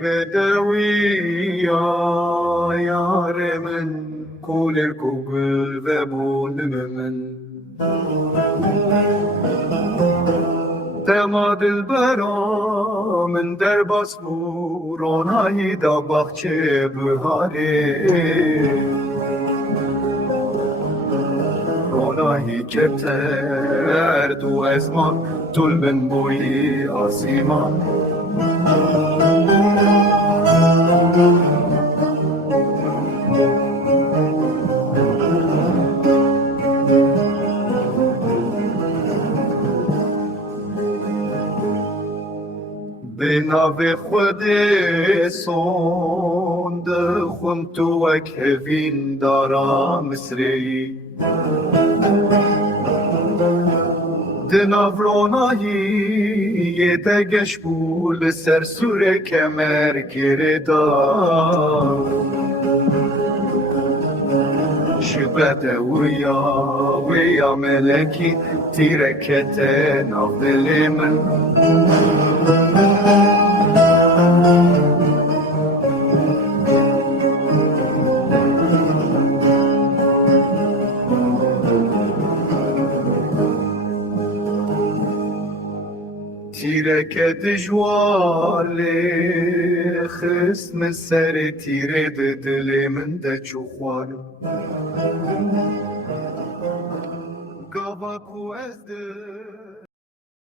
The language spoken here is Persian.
بدوي يا يار من كل الكوكل ذبون من تماد البرا من در باسمور آنهایی دا بخچه بهاره آنهایی که ترد و ازمان طول من بوی آسیمان به ناو خود سوند خون تو وکهوین دارا مصری دناورونایی یه دگش بول سر سور کمر گردا شبت ویا ملکی تیرکت ناف دل من تیرک دجوال خسم سر تیره دل من ده چوخوال گاوا کو از ده